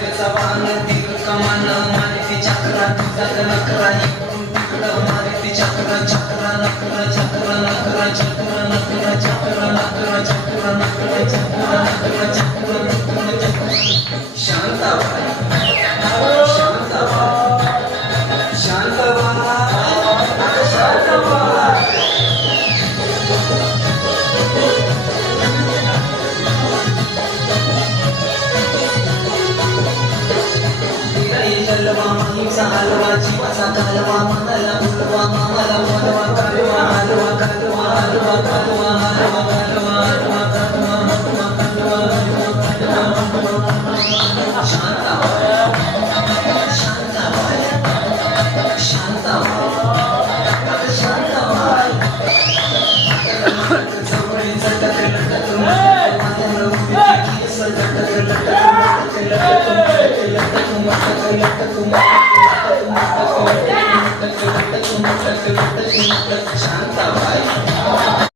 त्याचा वाहन तीर कमान मारुती चक्रा तुझा नकरा इकडून तिकडं मारुती चक्रा चक्रा नकरा चक्रा नकरा चक्रा नकरा चक्रा नकरा चक्रा नकरा चक्रा नकरा चक्रा नकरा चक्रा शांताबाई शांताबाई शांताबाई शांताबाई हलवा जीवाचा कालवा मनाला मुलवा मामाला मोलवा कालवा हलवा कालवा हलवा कालवा हलवा कालवा हलवा कालवा हलवा कालवा शांताबाई शांताबाई शांताबाई शांताबाई जवळी झटक लटक माझ्या उभी केस लटक लटक लटक लटक शांत